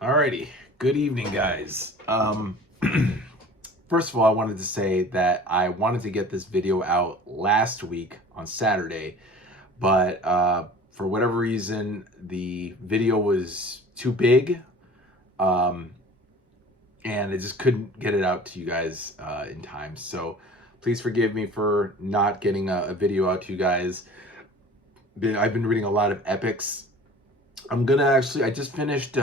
Alrighty, good evening, guys. First of all, I wanted to say that I wanted to get this video out last week on Saturday, but for whatever reason, the video was too big, um, and I just couldn't get it out to you guys in time. So please forgive me for not getting a video out to you guys. I've been reading a lot of epics. I just finished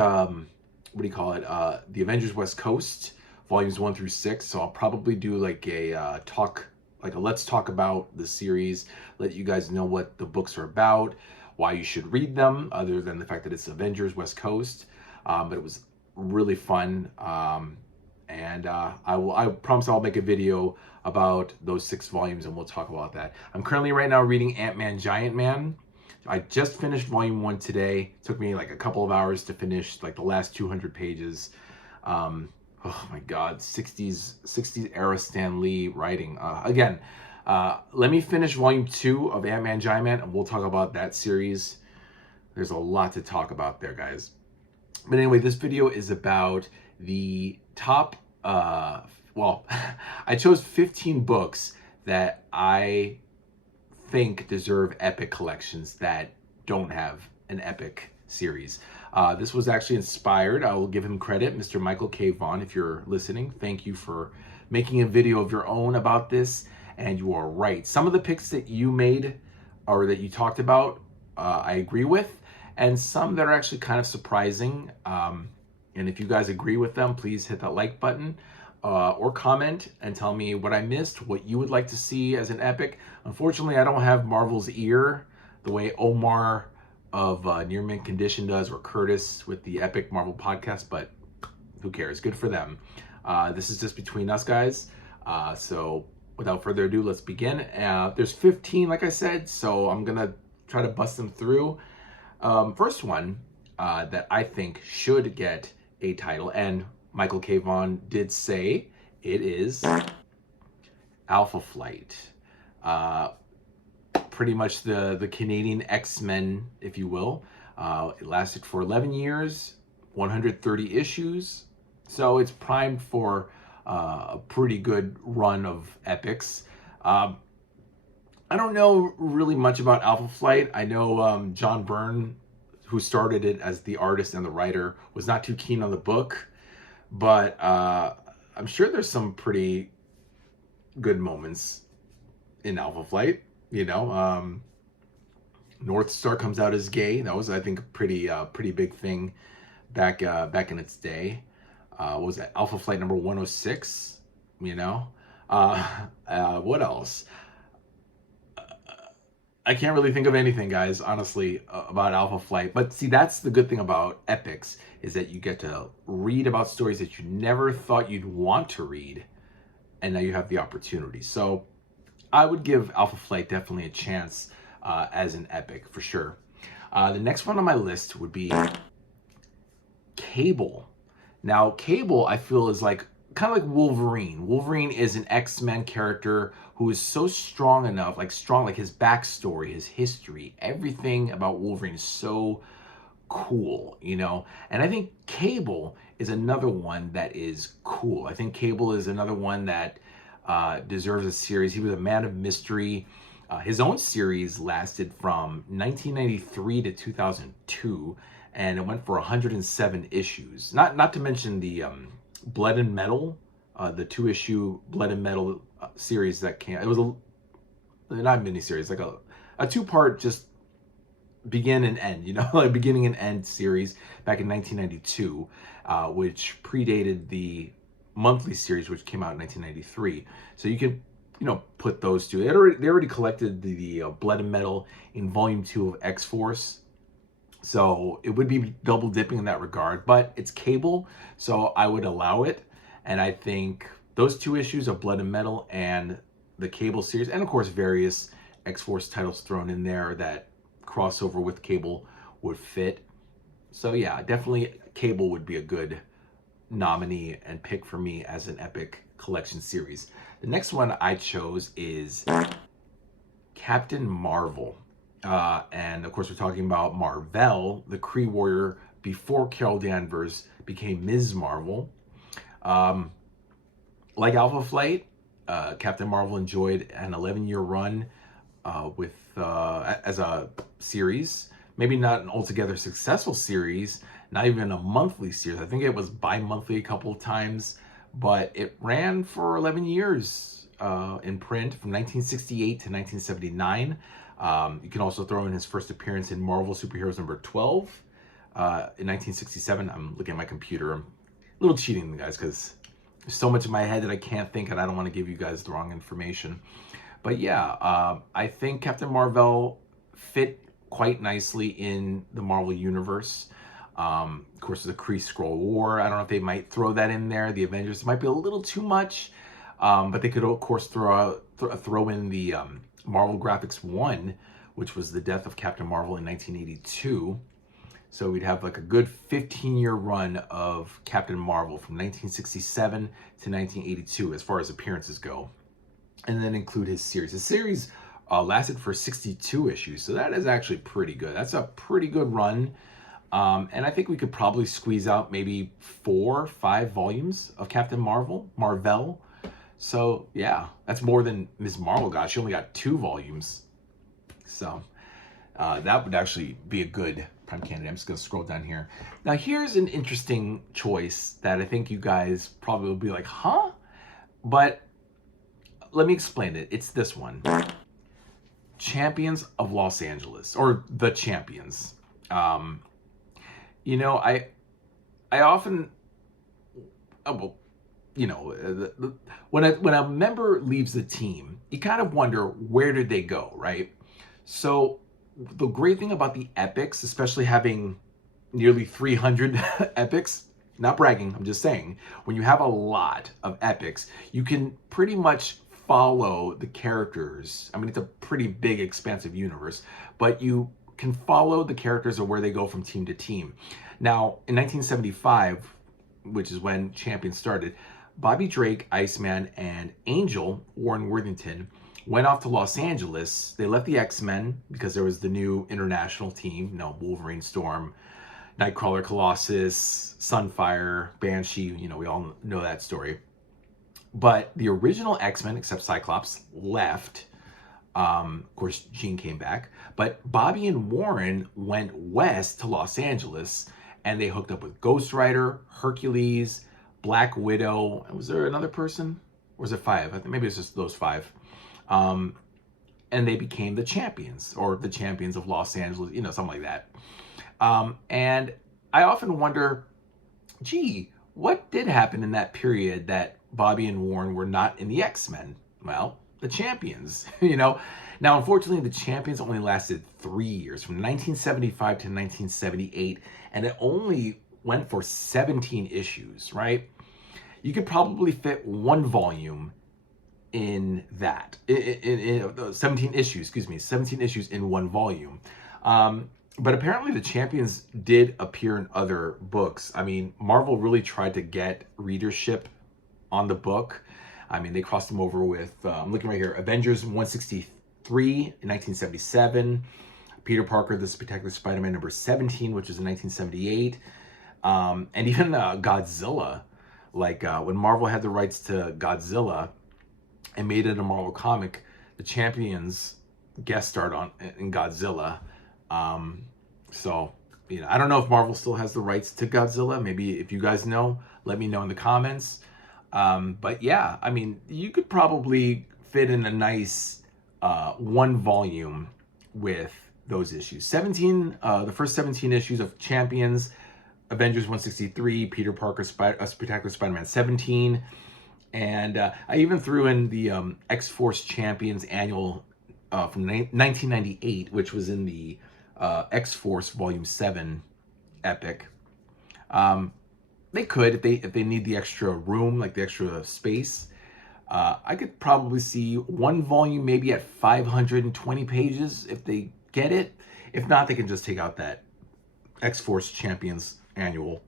what do you call it? The Avengers West Coast, volumes 1 through 6. So I'll probably do like a let's talk about the series, let you guys know what the books are about, why you should read them, other than the fact that it's Avengers West Coast. But it was really fun. And I promise I'll make a video about those 6 volumes and we'll talk about that. I'm currently right now reading Ant-Man Giant Man. I just finished volume 1 today. It took me like a couple of hours to finish like the last 200 pages. Oh my God, 60s era Stan Lee writing. Let me finish volume 2 of Ant-Man Giant Man and we'll talk about that series. There's a lot to talk about there, guys. But anyway, this video is about the top, I chose 15 books that I think deserve epic collections that don't have an epic series. This was actually inspired, I will give him credit, Mr. Michael K. Vaughn, if you're listening. Thank you for making a video of your own about this, and you are right. Some of the picks that you made or that you talked about, I agree with, and some that are actually kind of surprising. And if you guys agree with them, please hit that like button. Or comment and tell me what I missed, what you would like to see as an epic. Unfortunately, I don't have Marvel's ear the way Omar of Near Mint Condition does, or Curtis with the Epic Marvel podcast, but who cares? Good for them. This is just between us, guys. So without further ado, let's begin. There's 15, like I said, so I'm going to try to bust them through. First one that I think should get a title, and Michael K. Vaughn did say it is Alpha Flight. Pretty much the Canadian X-Men, if you will. It lasted for 11 years, 130 issues. So it's primed for a pretty good run of epics. I don't know really much about Alpha Flight. I know John Byrne, who started it as the artist and the writer, was not too keen on the book. But I'm sure there's some pretty good moments in Alpha Flight. You know, North Star comes out as gay. That was, I think, a pretty big thing back in its day. What was that? Alpha Flight number 106. You know, what else? I can't really think of anything, guys, honestly, about Alpha Flight. But see, that's the good thing about epics, is that you get to read about stories that you never thought you'd want to read, and now you have the opportunity. So I would give Alpha Flight definitely a chance as an epic, for sure. The next one on my list would be Cable. Now, Cable, I feel, is like kind of like Wolverine. Wolverine is an X-Men character who is so strong enough, like his backstory, his history, everything about Wolverine is so cool, you know? And I think Cable is another one that is cool. I think Cable is another one that deserves a series. He was a man of mystery. His own series lasted from 1993 to 2002, and it went for 107 issues. Not to mention the Blood and Metal, the 2-issue Blood and Metal series that came. It was not a mini-series, like a 2-part, just begin and end, you know, like beginning and end series back in 1992, which predated the monthly series, which came out in 1993. So you can, you know, put those two. They already collected the Blood and Metal in volume 2 of X-Force. So it would be double dipping in that regard, but it's Cable, so I would allow it. And I think those 2 issues of Blood and Metal and the Cable series, and of course various X-Force titles thrown in there that crossover with Cable would fit. So yeah, definitely Cable would be a good nominee and pick for me as an epic collection series. The next one I chose is Captain Marvel. And of course, we're talking about Marvel, the Kree warrior before Carol Danvers became Ms. Marvel. Like Alpha Flight, Captain Marvel enjoyed an 11-year run as a series. Maybe not an altogether successful series, not even a monthly series. I think it was bi-monthly a couple of times, but it ran for 11 years in print from 1968 to 1979. You can also throw in his first appearance in Marvel Superheroes number 12 in 1967. I'm looking at my computer. I'm a little cheating, guys, because there's so much in my head that I can't think, and I don't want to give you guys the wrong information. But yeah, I think Captain Marvel fit quite nicely in the Marvel Universe. Of course, the Kree-Skrull War. I don't know if they might throw that in there. The Avengers might be a little too much, but they could, of course, throw in the Marvel Graphics 1, which was the death of Captain Marvel in 1982. So we'd have like a good 15-year run of Captain Marvel from 1967 to 1982 as far as appearances go. And then include his series. His series lasted for 62 issues, so that is actually pretty good. That's a pretty good run. And I think we could probably squeeze out maybe 4 or 5 volumes of Captain Marvel. So yeah, that's more than Ms. Marvel got. She only got 2 volumes. So that would actually be a good prime candidate. I'm just going to scroll down here. Now here's an interesting choice that I think you guys probably will be like, huh? But let me explain it. It's this one. Champions of Los Angeles, or The Champions. You know, I often, when a member leaves the team, you kind of wonder, where did they go, right? So the great thing about the epics, especially having nearly 300 epics, not bragging, I'm just saying, when you have a lot of epics, you can pretty much follow the characters. I mean, it's a pretty big, expansive universe, but you can follow the characters or where they go from team to team. Now, in 1975, which is when Champions started, Bobby Drake, Iceman, and Angel, Warren Worthington, went off to Los Angeles. They left the X-Men because there was the new international team, Wolverine, Storm, Nightcrawler, Colossus, Sunfire, Banshee, we all know that story. But the original X-Men, except Cyclops, left. Of course, Jean came back. But Bobby and Warren went west to Los Angeles, and they hooked up with Ghost Rider, Hercules, Black Widow. Was there another person? Or was it 5? I think maybe it's just those 5. And they became the Champions, or the Champions of Los Angeles, something like that. And I often wonder, gee, what did happen in that period that Bobby and Warren were not in the X-Men? Well, the Champions, Now, unfortunately, the Champions only lasted 3 years, from 1975 to 1978, and it only went for 17 issues, right? You could probably fit 1 volume in that, in 17 issues, 17 issues in 1 volume. But apparently the Champions did appear in other books. I mean, Marvel really tried to get readership on the book. I mean, they crossed them over with, I'm looking right here, Avengers 163 in 1977, Peter Parker, The Spectacular Spider-Man number 17, which was in 1978, and even Godzilla. Like when Marvel had the rights to Godzilla and made it a Marvel comic, the Champions guest starred in Godzilla. So, I don't know if Marvel still has the rights to Godzilla. Maybe if you guys know, let me know in the comments. But yeah, I mean, you could probably fit in a nice 1 volume with those issues. The first 17 issues of Champions, Avengers 163, Peter Parker, Spectacular Spider-Man 17, and I even threw in the X-Force Champions annual from 1998, which was in the X-Force Volume 7 epic. They could, if they need the extra room, like the extra space. I could probably see 1 volume maybe at 520 pages if they get it. If not, they can just take out that X-Force Champions annual.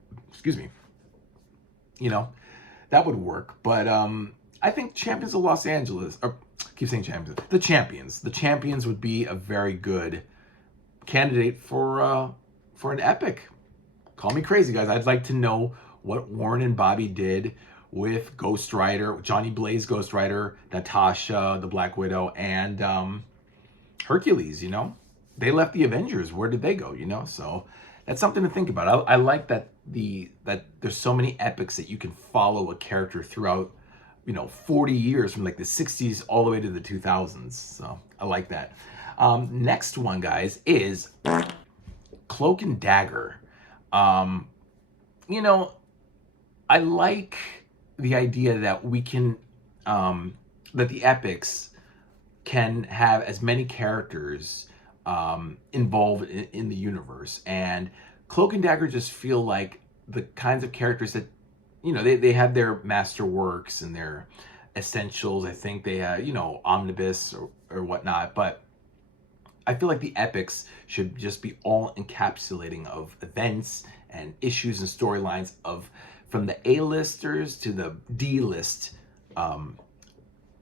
That would work. But I think Champions of Los Angeles, or I keep saying Champions, the Champions. The Champions would be a very good candidate for an epic. Call me crazy, guys. I'd like to know what Warren and Bobby did with Ghost Rider, Johnny Blaze Ghost Rider, Natasha, the Black Widow, and Hercules, you know? They left the Avengers. Where did they go, you know? So that's something to think about. I like that that there's so many epics that you can follow a character throughout, you know, 40 years from like the 60s all the way to the 2000s. So I like that. Next one, guys, is Cloak and Dagger. You know, I like the idea that we can, that the epics can have as many characters involved in the universe. And Cloak and Dagger just feel like the kinds of characters that, you know, they have their master works and their essentials. I think they have, you know, omnibus or whatnot. But I feel like the epics should just be all encapsulating of events and issues and storylines of from the A-listers to the D-list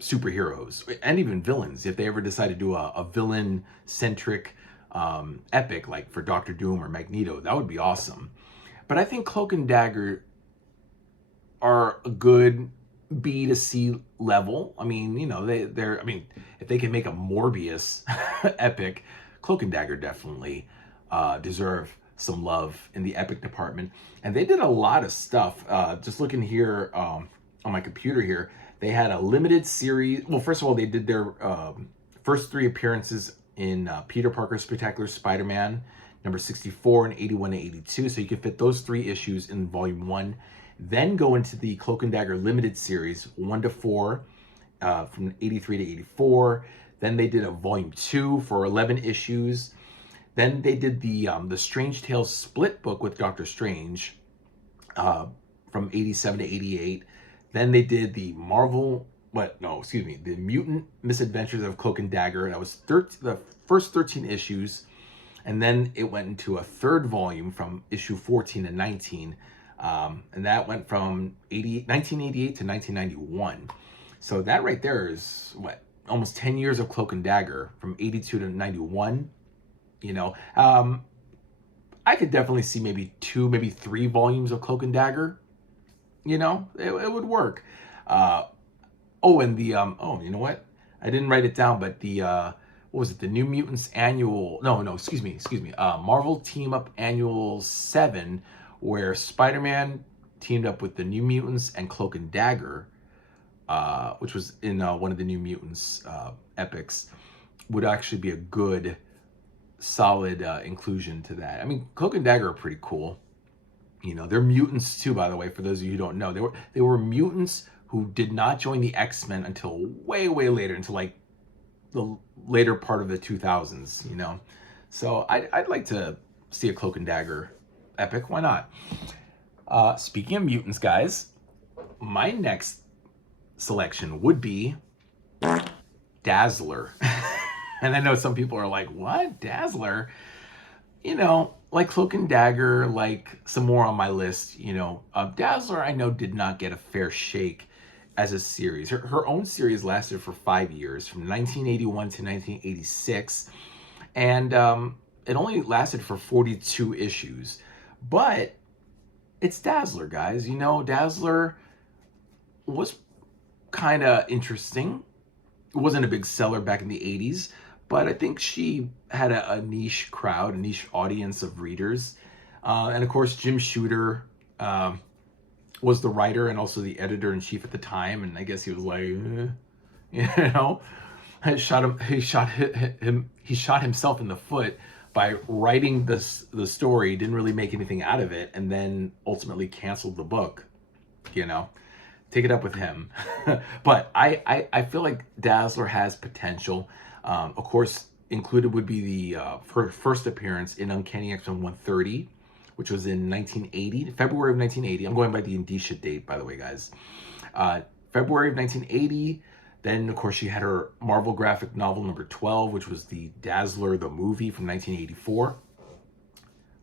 superheroes and even villains. If they ever decide to do a villain-centric epic like for Doctor Doom or Magneto, that would be awesome. But I think Cloak and Dagger are a good B to C level. I mean, you know, they're I mean, if they can make a Morbius epic, Cloak and Dagger definitely deserve some love in the epic department. And they did a lot of stuff. Just looking here on my computer here, they had a limited series. Well, first of all, they did their first 3 appearances in Peter Parker's Spectacular Spider-Man, number 64 and 81 and 82. So you can fit those 3 issues in volume 1. Then go into the Cloak and Dagger limited series, 1 to 4, from 83 to 84. Then they did a volume 2 for 11 issues. Then they did the Strange Tales split book with Doctor Strange from 87 to 88. Then they did the the Mutant Misadventures of Cloak and Dagger. That was the first 13 issues. And then it went into a 3rd volume from issue 14 and 19. And that went from 1988 to 1991. So that right there is, what, almost 10 years of Cloak and Dagger from 82 to 91. You know, I could definitely see maybe 2, maybe 3 volumes of Cloak and Dagger. You know, it would work. Oh, and the, you know what? I didn't write it down, but the, what was it? The New Mutants annual, excuse me. Marvel Team Up Annual 7, where Spider-Man teamed up with the New Mutants and Cloak and Dagger, which was in one of the New Mutants epics, would actually be a good, solid inclusion to that. I mean, Cloak and Dagger are pretty cool. You know, they're mutants too, by the way, for those of you who don't know. They were mutants who did not join the X-Men until way, way later, until like the later part of the 2000s, you know. So I'd like to see a Cloak and Dagger epic. Why not? Speaking of mutants, guys, my next selection would be Dazzler. And I know some people are like, what? Dazzler? You know, like Cloak and Dagger, like some more on my list, you know. Dazzler, I know, did not get a fair shake as a series. Her own series lasted for 5 years, from 1981 to 1986. And it only lasted for 42 issues. But it's Dazzler, guys. You know, Dazzler was kind of interesting. It wasn't a big seller back in the 80s, but I think she had a niche crowd, a niche audience of readers. And of course, Jim Shooter was the writer and also the editor-in-chief at the time. And I guess he was like, you know, he shot himself in the foot by writing the story, didn't really make anything out of it, and then ultimately canceled the book, you know. Take it up with him. But I feel like Dazzler has potential. Of course, included would be the first appearance in Uncanny X-Men 130, which was in 1980, February of 1980. I'm going by the indicia date, by the way, guys. February of 1980. Then, of course, she had her Marvel graphic novel number 12, which was the Dazzler, the movie from 1984.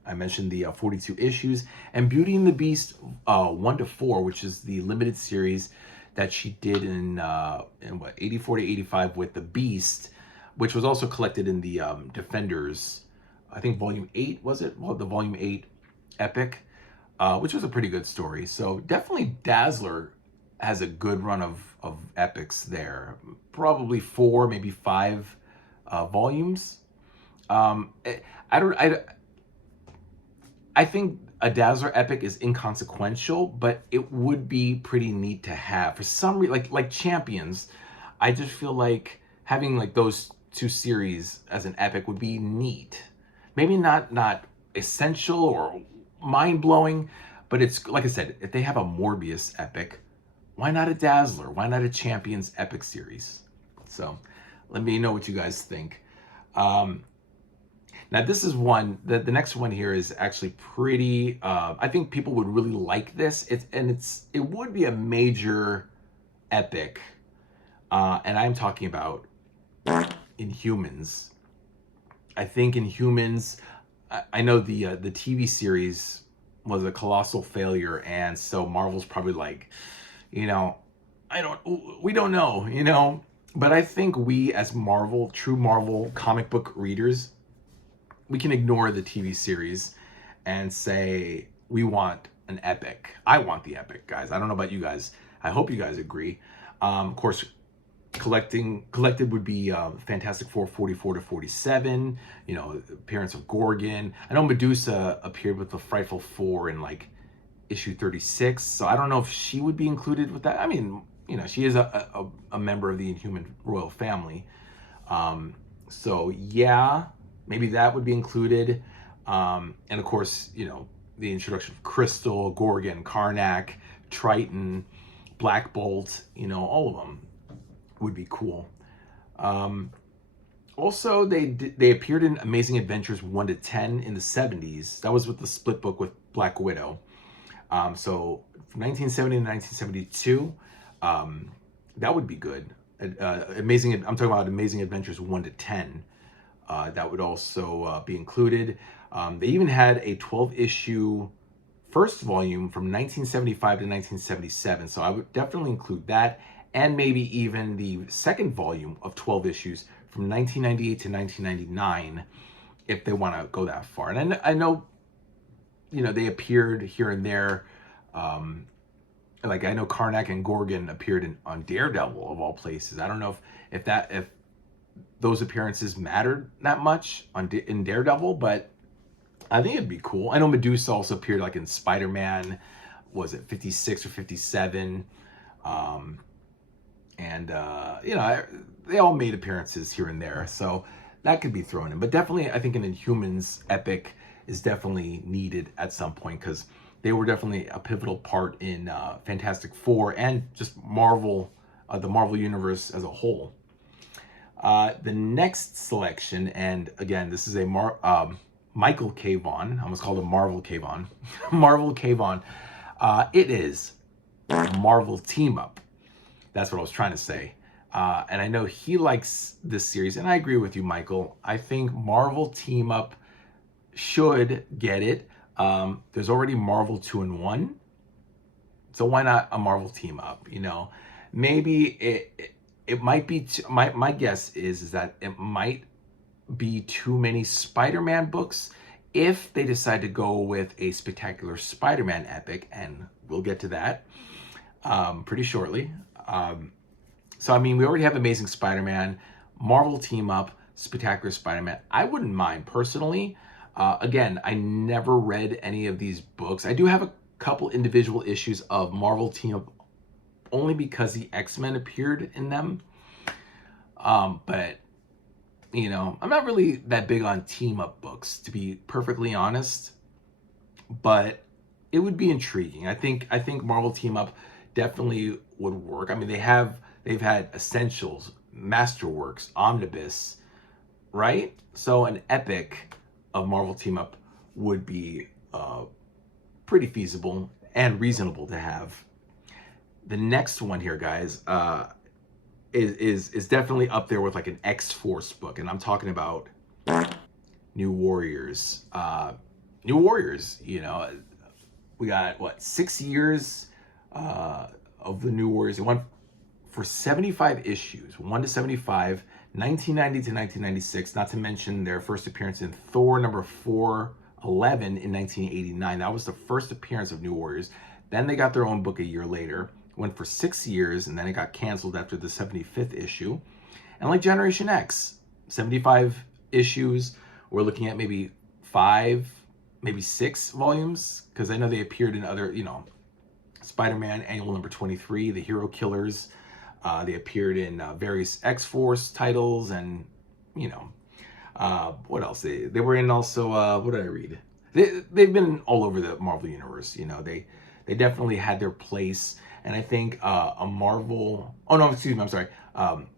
I mentioned the 42 issues. And Beauty and the Beast 1 to 4, which is the limited series that she did in 84 to 85 with the Beast, which was also collected in the Defenders, I think volume 8, was it? Well, the volume 8 epic, which was a pretty good story. So definitely Dazzler has a good run of epics there. Probably 4, maybe 5 volumes. I don't. I think a Dazzler epic is inconsequential, but it would be pretty neat to have. For some reason, like Champions, I just feel like having like those 2 series as an epic would be neat. Maybe not essential or mind blowing, but it's like I said, if they have a Morbius epic, why not a Dazzler? Why not a Champions epic series? So, let me know what you guys think. Now this is one, the next one here is actually pretty, I think people would really like this. It would be a major epic. And I'm talking about Inhumans. I think Inhumans, I know the TV series was a colossal failure. And so Marvel's probably like, you know, we don't know, you know, but I think we as true Marvel comic book readers, we can ignore the TV series and say we want an epic. I want the epic, guys. I don't know about you guys. I hope you guys agree. Of course, collected would be Fantastic Four 44 to 47. You know, appearance of Gorgon. I know Medusa appeared with the Frightful Four in like issue 36. So I don't know if she would be included with that. I mean, you know, she is a member of the Inhuman royal family. So yeah. Maybe that would be included. And of course, you know, the introduction of Crystal, Gorgon, Karnak, Triton, Black Bolt, you know, all of them would be cool. Also, they appeared in Amazing Adventures 1 to 10 in the 70s. That was with the split book with Black Widow. So from 1970 to 1972, that would be good. I'm talking about Amazing Adventures 1 to 10. That would also be included. They even had a 12-issue first volume from 1975 to 1977, so I would definitely include that, and maybe even the second volume of 12 issues from 1998 to 1999, if they want to go that far. And I know, you know, they appeared here and there. Like I know Karnak and Gorgon appeared on Daredevil of all places. I don't know if those appearances mattered that much in Daredevil, but I think it'd be cool. I know Medusa also appeared like in Spider-Man, was it 56 or 57? You know, they all made appearances here and there, so that could be thrown in. But definitely, I think an Inhumans epic is definitely needed at some point, because they were definitely a pivotal part in Fantastic Four and just Marvel, the Marvel Universe as a whole. The next selection, and again, this is a Michael K. Vaughan. I almost called him Marvel K. Vaughan. Marvel K. Vaughan. It is Marvel Team Up. That's what I was trying to say. And I know he likes this series, and I agree with you, Michael. I think Marvel Team Up should get it. There's already Marvel 2-in-1. So why not a Marvel Team Up? You know, maybe it might be, my guess is that it might be too many Spider-Man books if they decide to go with a Spectacular Spider-Man epic, and we'll get to that pretty shortly. So, I mean, we already have Amazing Spider-Man, Marvel Team Up, Spectacular Spider-Man. I wouldn't mind personally. Again, I never read any of these books. I do have a couple individual issues of Marvel Team Up only because the X-Men appeared in them. But, you know, I'm not really that big on team-up books, to be perfectly honest. But it would be intriguing. I think Marvel Team-Up definitely would work. I mean, they've had Essentials, Masterworks, Omnibus, right? So an epic of Marvel Team-Up would be pretty feasible and reasonable to have. The next one here, guys, is definitely up there with like an X-Force book, and I'm talking about New Warriors. New Warriors, you know, we got what, 6 years of the New Warriors. It went for 75 issues, 1 to 75, 1990 to 1996. Not to mention their first appearance in Thor #4, 11 in 1989. That was the first appearance of New Warriors. Then they got their own book a year later, went for 6 years, and then it got canceled after the 75th issue. And like Generation X, 75 issues. We're looking at maybe 5, maybe 6 volumes, because I know they appeared in other, Spider-Man Annual number 23, The Hero Killers. They appeared in various X-Force titles, and, what else? They were in also, what did I read? They've been all over the Marvel Universe, They definitely had their place. And I think a Marvel... Oh, no, excuse me, I'm sorry.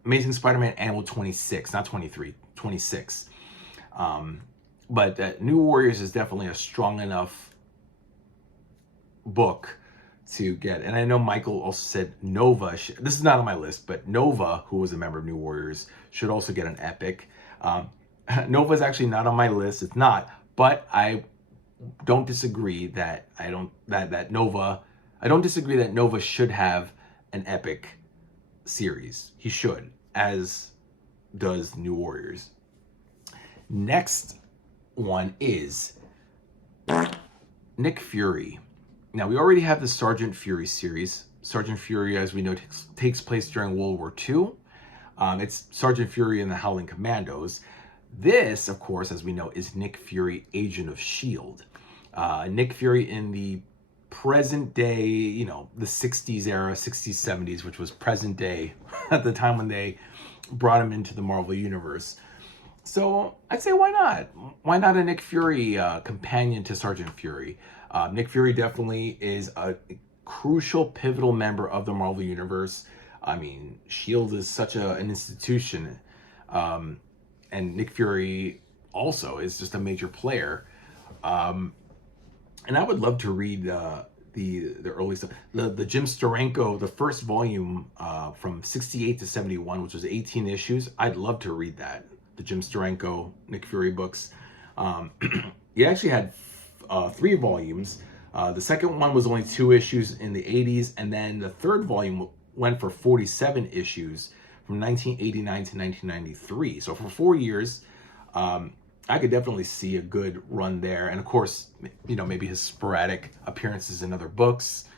Amazing Spider-Man Annual 26, not 23, 26. But New Warriors is definitely a strong enough book to get. And I know Michael also said Nova, this is not on my list, but Nova, who was a member of New Warriors, should also get an epic. Nova is actually not on my list. It's not, but I don't disagree that Nova should have an epic series. He should, as does New Warriors. Next one is Nick Fury. Now, we already have the Sergeant Fury series. Sergeant Fury, as we know, takes place during World War II. It's Sergeant Fury and the Howling Commandos. This, of course, as we know, is Nick Fury, Agent of S.H.I.E.L.D. Nick Fury in the present day, the 60s era, 60s, 70s, which was present day at the time when they brought him into the Marvel Universe. So I'd say, why not? Why not a Nick Fury companion to Sergeant Fury? Nick Fury definitely is a crucial, pivotal member of the Marvel Universe. I mean, S.H.I.E.L.D. is such an institution. And Nick Fury also is just a major player. And I would love to read the early stuff. The Jim Steranko, the first volume from 68 to 71, which was 18 issues. I'd love to read that. The Jim Steranko Nick Fury books. He actually had 3 volumes. The second one was only 2 issues in the 80s, and then the third volume went for 47 issues from 1989 to 1993. So for 4 years, I could definitely see a good run there. And of course, maybe his sporadic appearances in other books.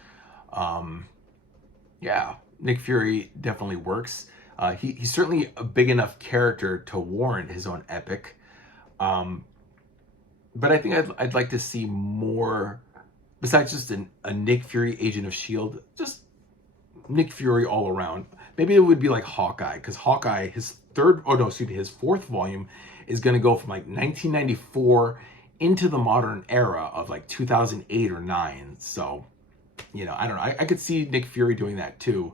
Yeah, Nick Fury definitely works. He's certainly a big enough character to warrant his own epic. But I think I'd like to see more, besides just a Nick Fury, Agent of S.H.I.E.L.D., just Nick Fury all around. Maybe it would be like Hawkeye, because Hawkeye, his fourth volume is going to go from like 1994 into the modern era of like 2008 or 9. So, I don't know. I could see Nick Fury doing that too,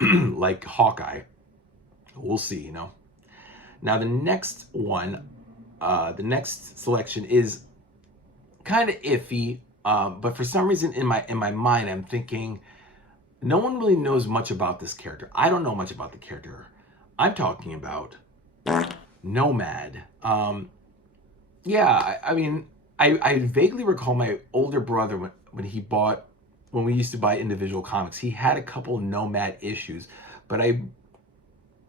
like Hawkeye. We'll see, Now the next one, the next selection is kind of iffy, but for some reason in my mind, I'm thinking no one really knows much about this character. I don't know much about the character. I'm talking about Nomad. Yeah, I mean, I vaguely recall my older brother when we used to buy individual comics, he had a couple Nomad issues, but I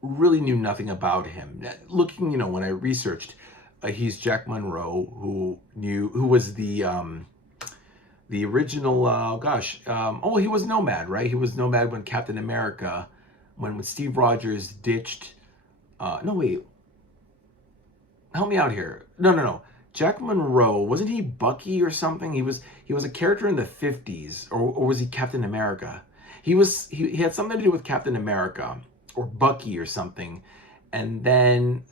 really knew nothing about him. Looking, when I researched, he's Jack Monroe, who was the original, he was Nomad, right? He was Nomad when Captain America, when Steve Rogers ditched, no, wait, help me out here. No. Jack Monroe, wasn't he Bucky or something? He was a character in the 50s, or was he Captain America? He had something to do with Captain America or Bucky or something, and then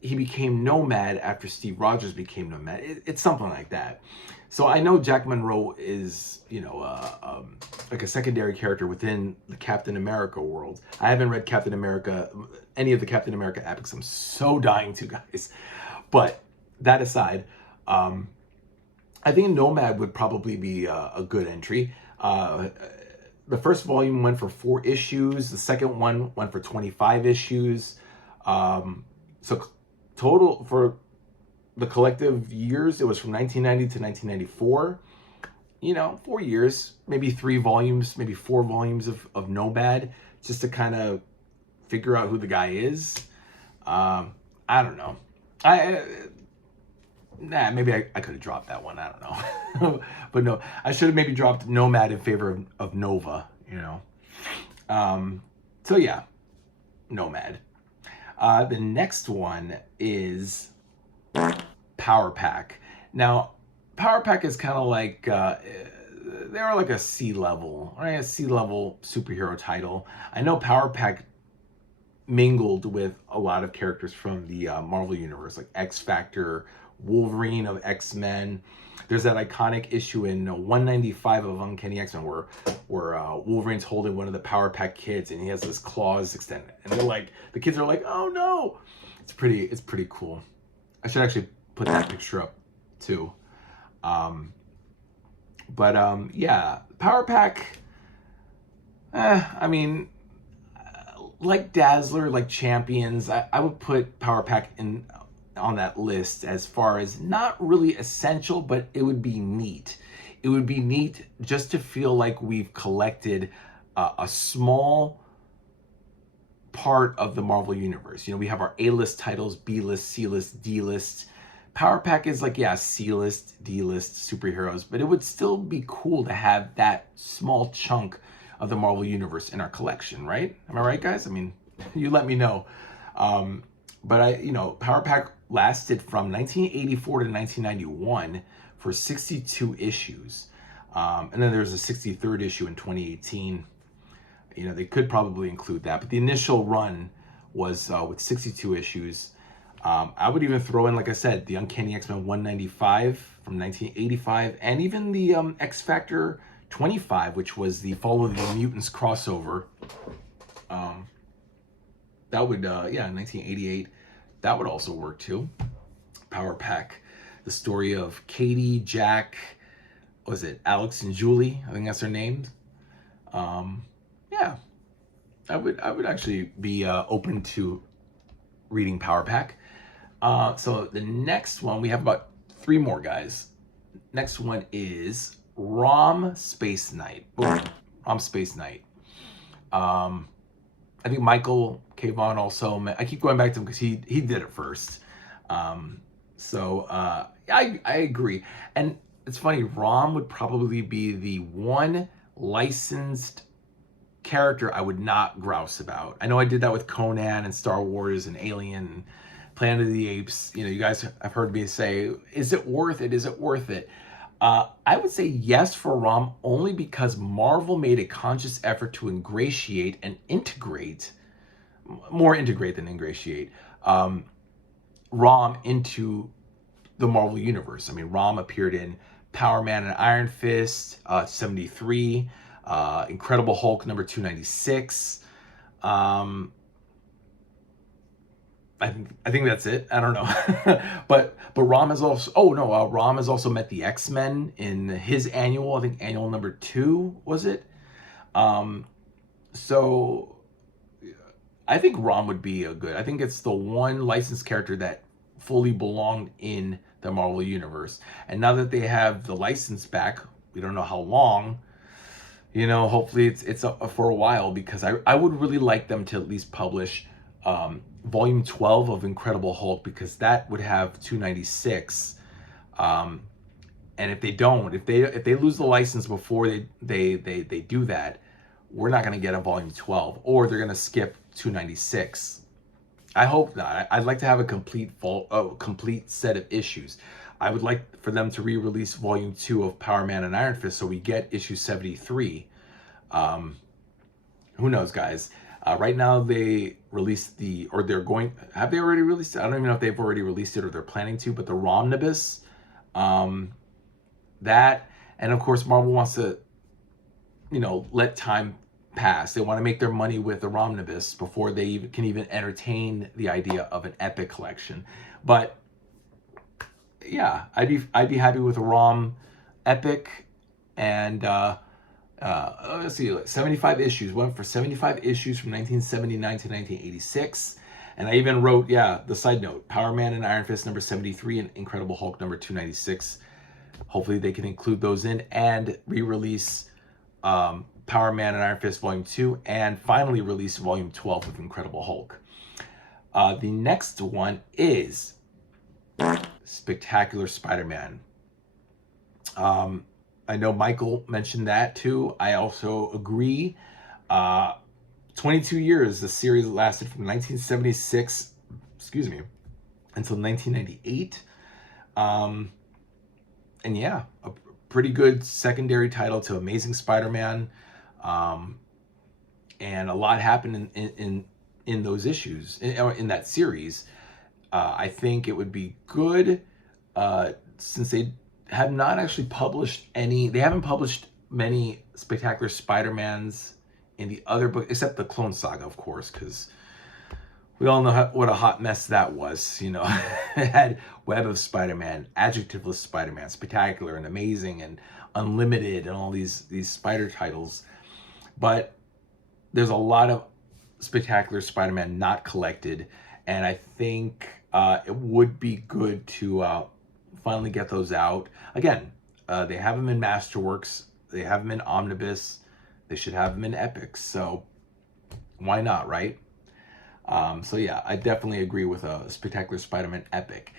he became Nomad after Steve Rogers became Nomad. It's something like that. So I know Jack Monroe is, like a secondary character within the Captain America world. I haven't read any of the Captain America epics. I'm so dying to, guys. But that aside, I think Nomad would probably be a good entry. The first volume went for 4 issues. The second one went for 25 issues. So total for the collective years, it was from 1990 to 1994. 4 years, maybe 3 volumes, maybe 4 volumes of Nomad, just to kind of figure out who the guy is. I don't know. Nah, maybe I could have dropped that one. I don't know. But no, I should have maybe dropped Nomad in favor of Nova, you know. So yeah, Nomad. The next one is Power Pack. Now, Power Pack is kind of like they're like a C level, right? A C level superhero title. I know Power Pack mingled with a lot of characters from the Marvel universe, like X Factor, Wolverine of X-Men. There's that iconic issue in 195 of Uncanny X-Men where Wolverine's holding one of the Power Pack kids and he has his claws extended, and they're like, the kids are like, oh no! It's pretty cool. I should actually put that picture up too. Yeah, Power Pack. I mean, like Dazzler, like Champions, I would put Power Pack in on that list as far as not really essential, but it would be neat. It would be neat just to feel like we've collected a small part of the Marvel universe. You know, we have our A-list titles, B-list, C-list, D-list. Power Pack is like, yeah, C-list, D-list superheroes, but it would still be cool to have that small chunk of the Marvel universe in our collection, right? Am I right, guys? I mean, you let me know. Power Pack lasted from 1984 to 1991 for 62 issues. And then there's a 63rd issue in 2018. You know, they could probably include that, but the initial run was with 62 issues. I would even throw in, like I said, the Uncanny X-Men 195 from 1985, and even the X Factor 25, which was the Fall of the Mutants crossover. That would, 1988. That would also work too. Power Pack, the story of Katie, Jack, what was it, Alex and Julie? I think that's their names. Yeah, I would actually be open to reading Power Pack. So the next one, we have about 3 more, guys. Next one is Rom Spaceknight. Boom. Rom Spaceknight. I think Michael K. Vaughn also, I keep going back to him because he did it first. I agree. And it's funny, Rom would probably be the one licensed character I would not grouse about. I know I did that with Conan and Star Wars and Alien and Planet of the Apes. You know, you guys have heard me say, is it worth it? Is it worth it? I would say yes for Rom, only because Marvel made a conscious effort to ingratiate and integrate, more integrate than ingratiate, Rom into the Marvel Universe. I mean, Rom appeared in Power Man and Iron Fist, 73, Incredible Hulk number 296. I think that's it. I don't know. but Rom has also, Rom has also met the X-Men in his annual, I think annual number 2, was it? So I think Rom would be I think it's the one licensed character that fully belonged in the Marvel Universe. And now that they have the license back, we don't know how long, you know, hopefully it's up for a while, because I would really like them to at least publish volume 12 of Incredible Hulk, because that would have 296. And if they don't, if they lose the license before they do that, we're not going to get a volume 12, or they're going to skip 296. I hope not. I'd like to have a complete set of issues. I would like for them to re-release volume 2 of Power Man and Iron Fist, so we get issue 73. Who knows, guys? Right now they released have they already released it? I don't even know if they've already released it or they're planning to, but the Romnibus, that, and of course Marvel wants to, you know, let time pass. They want to make their money with the Romnibus before they can even entertain the idea of an epic collection. But yeah, I'd be happy with a Rom epic, and let's see, 75 issues. Went for 75 issues from 1979 to 1986. And I even wrote, the side note, Power Man and Iron Fist number 73 and Incredible Hulk number 296. Hopefully they can include those in and re-release Power Man and Iron Fist Volume 2, and finally release Volume 12 of Incredible Hulk. The next one is Spectacular Spider-Man. I know Michael mentioned that too. I also agree. 22 years, the series lasted from 1976, excuse me, until 1998. And yeah, a pretty good secondary title to Amazing Spider-Man. And a lot happened in those issues, in that series. I think it would be good, since they have not actually published any, they haven't published many Spectacular Spider-Mans in the other book, except the Clone Saga, of course, because we all know what a hot mess that was. You know, it had Web of Spider-Man, Adjectiveless Spider-Man, Spectacular and Amazing and Unlimited and all these spider titles. But there's a lot of Spectacular Spider-Man not collected, and I think it would be good to finally get those out. Again, they have them in Masterworks, they have them in Omnibus, they should have them in Epics, so why not, right? So yeah, I definitely agree with a Spectacular Spider-Man Epic.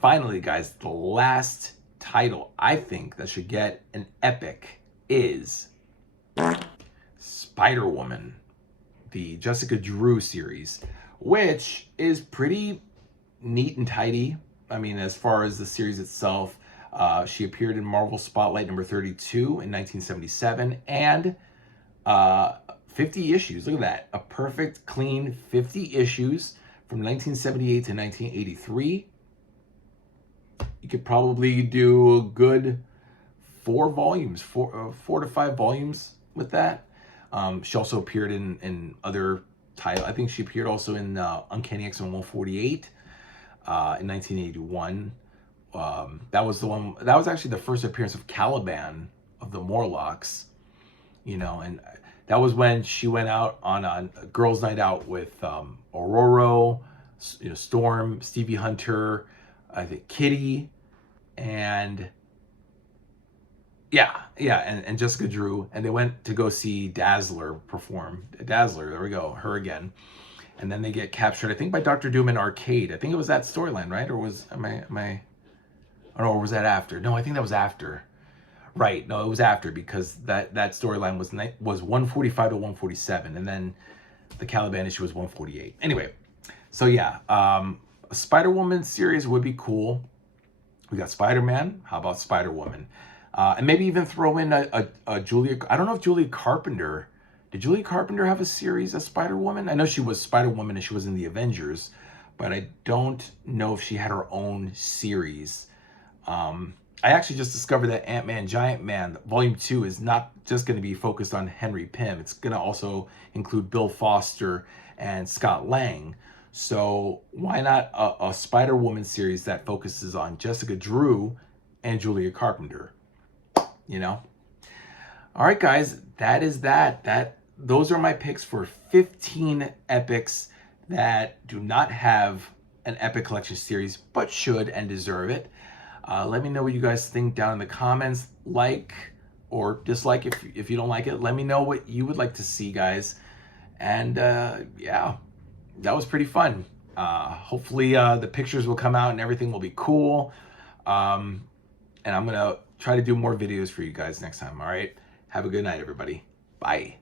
Finally, guys, the last title I think that should get an Epic is Spider-Woman, the Jessica Drew series, which is pretty neat and tidy. I mean, as far as the series itself, she appeared in Marvel Spotlight number 32 in 1977, and 50 issues. Look at that. A perfect, clean 50 issues from 1978 to 1983. You could probably do a good 4 volumes, 4 to 5 volumes with that. She also appeared in other titles. I think she appeared also in Uncanny X-Men 148 in 1981. That was the one. That was actually the first appearance of Caliban of the Morlocks. You know, and that was when she went out on a girls' night out with Aurora, you know, Storm, Stevie Hunter, I think Kitty, and and Jessica Drew, and they went to go see Dazzler perform. Dazzler, there we go, her again. And then they get captured, I think, by Dr. Doom in Arcade. I think it was that storyline, right? Or was am I? Oh no, or was that after? No, I think that was after. Right, no, it was after, because that storyline was 145 to 147, and then the Caliban issue was 148. Anyway, so yeah, a Spider-Woman series would be cool. We got Spider-Man. How about Spider-Woman? And maybe even throw in a Julia. I don't know if Julia Carpenter. Did Julia Carpenter have a series of Spider-Woman? I know she was Spider-Woman and she was in the Avengers, but I don't know if she had her own series. I actually just discovered that Ant-Man Giant Man Volume 2 is not just going to be focused on Henry Pym. It's going to also include Bill Foster and Scott Lang. So why not a Spider-Woman series that focuses on Jessica Drew and Julia Carpenter? You know? All right, guys, that is that. Those are my picks for 15 epics that do not have an Epic Collection series, but should and deserve it. Let me know what you guys think down in the comments. Like or dislike if you don't like it. Let me know what you would like to see, guys. And yeah, that was pretty fun. Hopefully the pictures will come out and everything will be cool. And I'm going to try to do more videos for you guys next time, all right? Have a good night, everybody. Bye.